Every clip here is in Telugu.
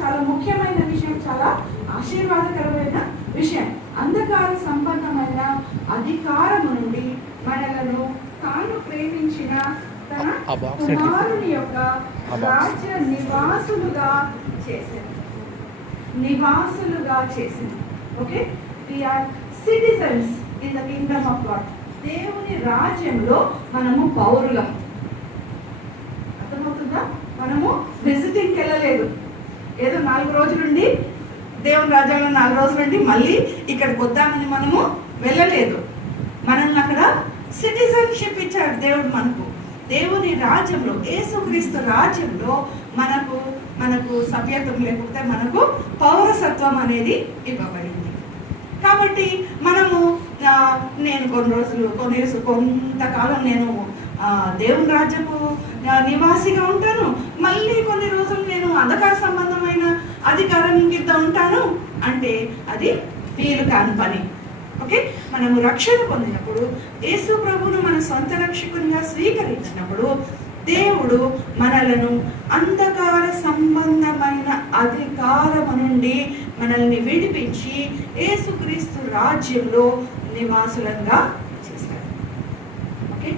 చాలా ముఖ్యమైన విషయం, చాలా ఆశీర్వాదకరమైన విషయం. అంధకార సంబంధమైన అధికారము నుండి మనలను తాను ప్రేమించిన తన కుమారుని యొక్క రాజ్య నివాసులుగా చేసింది. Okay, we are citizens in the kingdom of God. దేవుని రాజ్యంలో మనము పౌరులం. అర్థమవుతుందా? మనము విజిటింగ్కి వెళ్ళలేదు, ఏదో 4 రోజులుండి దేవుని రాజ్యంలో 4 రోజులుండి మళ్ళీ ఇక్కడికి వద్దామని మనము వెళ్ళలేదు. మనల్ని అక్కడ సిటిజన్షిప్ ఇచ్చాడు దేవుడు మనకు. దేవుని రాజ్యంలో, యేసుక్రీస్తు రాజ్యంలో మనకు సభ్యత్వం లేకపోతే మనకు పౌరసత్వం అనేది ఇవ్వబడింది. కాబట్టి మనము నేను కొంతకాలం నేను దేవుని రాజ్యపు నివాసిగా ఉంటాను, మళ్ళీ కొన్ని రోజులు నేను అంధకార సంబంధమైన అధికారం కింద ఉంటాను అంటే అది వీలు కాని పని. ఓకే, మనము రక్షణ పొందినప్పుడు, యేసు ప్రభువును మన సొంత రక్షకునిగా స్వీకరించినప్పుడు దేవుడు మనలను అంధకార సంబంధమైన అధికారము నుండి మనల్ని విడిపించి యేసుక్రీస్తు రాజ్యంలో నివాసులంగా చేశాడు. ఓకే,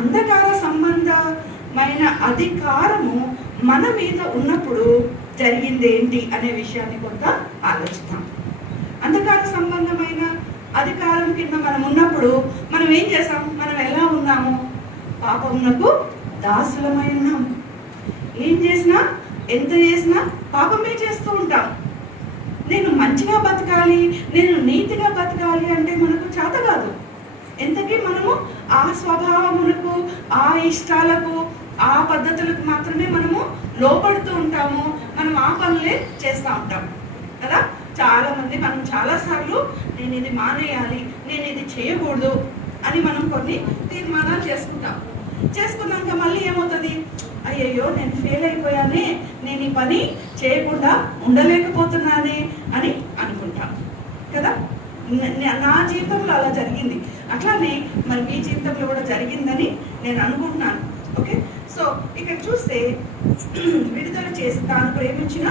అంధకార సంబంధమైన అధికారము మన మీద ఉన్నప్పుడు జరిగింది ఏంటి అనే విషయాన్ని కొంత ఆలోచిద్దాం. అంధకార సంబంధమైన అధికారం కింద మనం ఉన్నప్పుడు మనం ఏం చేసాం? మనం ఎలా ఉన్నాము? పాపమునకు దాసులమై ఉన్నాం. ఏం చేసినా, ఎంత చేసినా పాపమే చేస్తూ ఉంటాం. నేను మంచిగా బతకాలి, నేను నీతిగా బతకాలి అంటే మనకు చేత కాదు. ఎంతకీ మనము ఆ స్వభావములకు, ఆ ఇష్టాలకు, ఆ పద్ధతులకు మాత్రమే మనము లోపడుతూ ఉంటాము. మనం ఆ పనులే చేస్తూ ఉంటాం కదా. చాలా మంది మనం చాలాసార్లు నేను ఇది మానేయాలి, నేను ఇది చేయకూడదు అని మనం కొన్ని తీర్మానాలు చేసుకున్నాక మళ్ళీ ఏమవుతుంది? అయ్యయ్యో, నేను ఫెయిల్ అయిపోయానే, నేను ఈ పని చేయకుండా ఉండలేకపోతున్నానే అని అనుకుంటాం కదా. నా జీవితంలో అలా జరిగింది, అట్లానే మరి మీ జీవితంలో కూడా జరిగిందని నేను అనుకుంటున్నాను. ఓకే, సో ఇక్కడ చూస్తే విడుదల చేసి తాను ప్రేమించిన